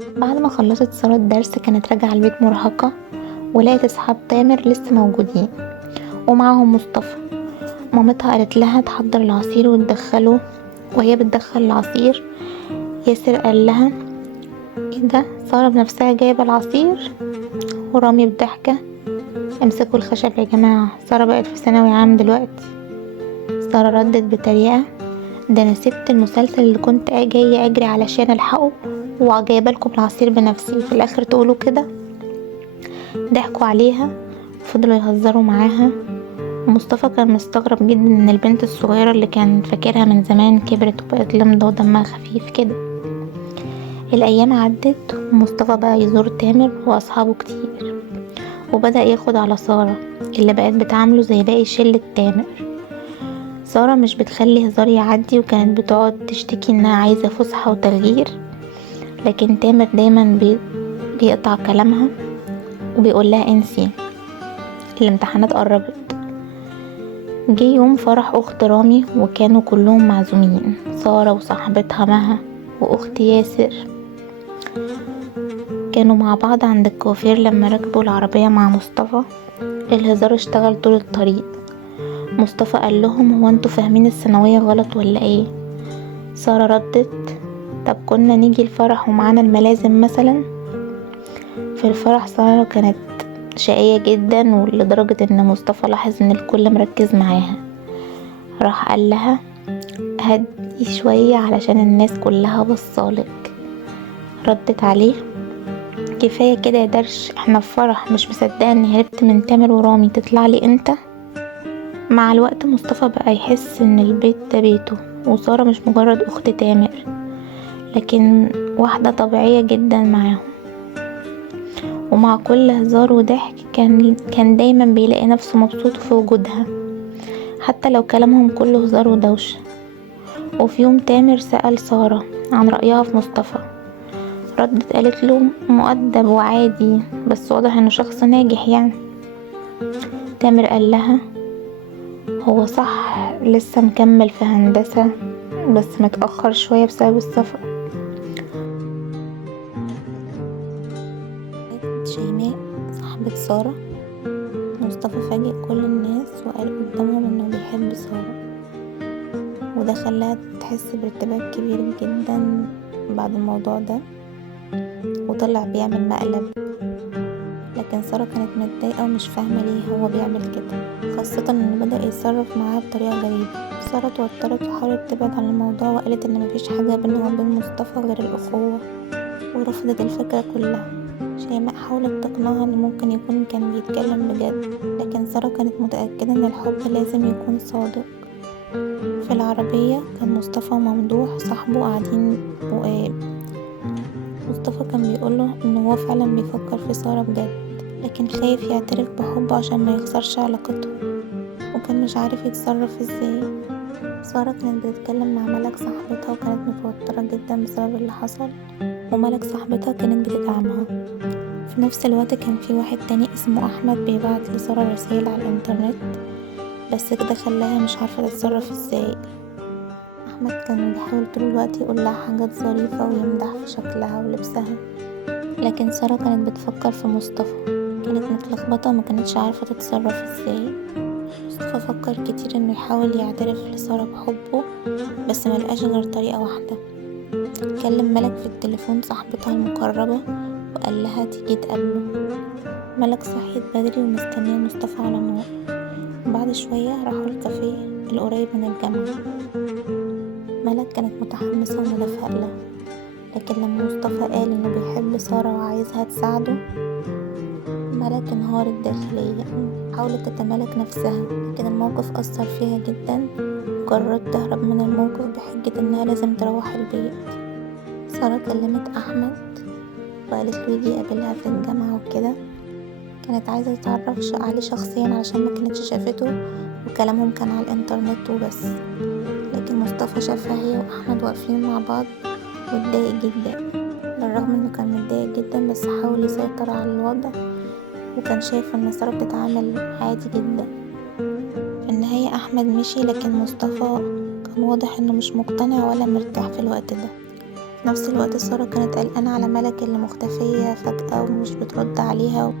بعد ما خلصت سارة الدرس كانت راجعة البيت مرهقة، ولقت أصحاب تامر لسه موجودين ومعاهم مصطفى. مامتها قالت لها تحضر العصير وتدخله، وهي بتدخل العصير ياسر قال لها: ايه ده؟ سارة بنفسها جايبة العصير؟ ورامي بضحكة: امسكوا الخشب يا جماعة، سارة بقت في ثانوي عام دلوقتي. سارة ردت بطريقة: ده انا سبت المسلسل اللي كنت جاية اجري علشان الحقه وجايبالكم العصير بنفسي، في الاخر تقولوا كده؟ ضحكوا عليها وفضلوا يهزروا معاها. ومصطفى كان مستغرب جدا ان البنت الصغيرة اللي كان فاكرها من زمان كبرت وبقت لمضة ودمها خفيف كده. الايام عدت ومصطفى بقى يزور تامر واصحابه كتير، وبدأ ياخد على سارة اللي بقت بتعامله زي باقي شلة تامر. سارة مش بتخلي هزار يعدي، وكانت بتقعد تشتكي انها عايزة فسحة وتغيير، لكن تامر دايما بيقطع كلامها وبيقولها انسي، الامتحانات قربت. جه يوم فرح اخت رامي وكانوا كلهم معزومين، سارة وصاحبتها مها واخت ياسر. كانوا مع بعض عند الكوافير. لما ركبوا العربية مع مصطفى الهزار اشتغل طول الطريق. مصطفى قال لهم: هو انتوا فاهمين الثانوية غلط ولا ايه؟ سارة ردت: طب كنا نيجي الفرح ومعانا الملازم مثلا؟ في الفرح سارة كانت شقية جدا، ولدرجة ان مصطفى لاحظ ان الكل مركز معاها. راح قال لها: هدي شوية علشان الناس كلها بصالك. ردت عليه: كفاية كده يا درش، احنا في فرح، مش مصدقة اني هربت من تامر ورامي تطلع لي انت. مع الوقت مصطفى بقى يحس ان البيت ده بيته، وسارة مش مجرد اخت تامر لكن واحدة طبيعية جدا معاهم. ومع كل هزار وضحك كان دايما بيلاقي نفسه مبسوط في وجودها، حتى لو كلامهم كله هزار ودوشة. وفي يوم تامر سأل سارة عن رأيها في مصطفى. ردت قالت له: مؤدب وعادي، بس واضح انه شخص ناجح يعني. تامر قال لها: هو صح لسه مكمل في هندسة بس متأخر شوية بسبب السفر. شيماء صاحبة سارة، مصطفى فاجئ كل الناس وقال قدامهم انه بيحب سارة، وده خلاها تحس بارتباك كبير جدا بعد الموضوع ده، وطلع بيعمل مقلب. لكن سارة كانت متضايقة ومش فاهمة ليه هو بيعمل كده، خاصة انه بدأ يتصرف معاها بطريقة غريبة. سارة اتوترت وحاولت تبعد عن الموضوع، وقالت ان مفيش حاجة بينها وبين مصطفى غير الأخوة، ورفضت الفكرة كلها. شيماء حاولت تقنعها ان ممكن يكون كان بيتكلم بجد، لكن سارة كانت متأكدة ان الحب لازم يكون صادق. في العربية كان مصطفى وممدوح صاحبه قاعدين، مصطفى كان بيقوله ان هو فعلا بيفكر في سارة بجد، لكن خايف يعترف بحبه عشان ما يخسرش علاقته، وكان مش عارف يتصرف ازاي. سارة كانت بتتكلم مع ملك صاحبتها وكانت متوترة جدا بسبب اللي حصل، وملك صاحبتها كانت بتدعمها. في نفس الوقت كان في واحد تاني اسمه أحمد بيبعت لسارة رسائل على الإنترنت، بس كده خلاها مش عارفة تتصرف ازاي. أحمد كان بيحاول طول الوقت يقولها حاجات ظريفة ويمدح في شكلها ولبسها، لكن سارة كانت بتفكر في مصطفى، كانت متلخبطة وما كانتش عارفة تتصرف ازاي. مصطفى فكر كتير انه يحاول يعترف لسارة بحبه، بس ملقاش غير طريقة واحدة. كلم ملك في التليفون صاحبتها المقربة وقال لها تيجي تقابله. ملك صحيت بدري ومستنية مصطفى على النور. بعد شوية راحوا الكافيه القريب من الجامعة. ملك كانت متحمسة ومتفائلة، لكن لما مصطفى قال انه بيحب سارة وعايزها تساعده، ملك انهارت داخليا. حاولت تتمالك نفسها، لكن الموقف أثر فيها جدا، وقررت تهرب من الموقف بحجة انها لازم تروح البيت. سارة كلمت أحمد وقالت له يجي يقابلها في الجامعة وكده. كانت عايزة تتعرف عليه شخصيا عشان ما كانتش شافته، وكلامهم كان على الانترنت وبس. لكن مصطفى شافها هي وأحمد واقفين مع بعض واتضايق جدا، بالرغم انه كان متضايق جدا بس حاول يسيطر على الوضع، وكان شايف ان سارة بتتعامل عادي جدا. في النهاية أحمد مشي، لكن مصطفى كان واضح انه مش مقتنع ولا مرتاح في الوقت ده. في نفس الوقت سارة كانت قلقانة على ملك اللي مختفية فجأة ومش بترد عليها.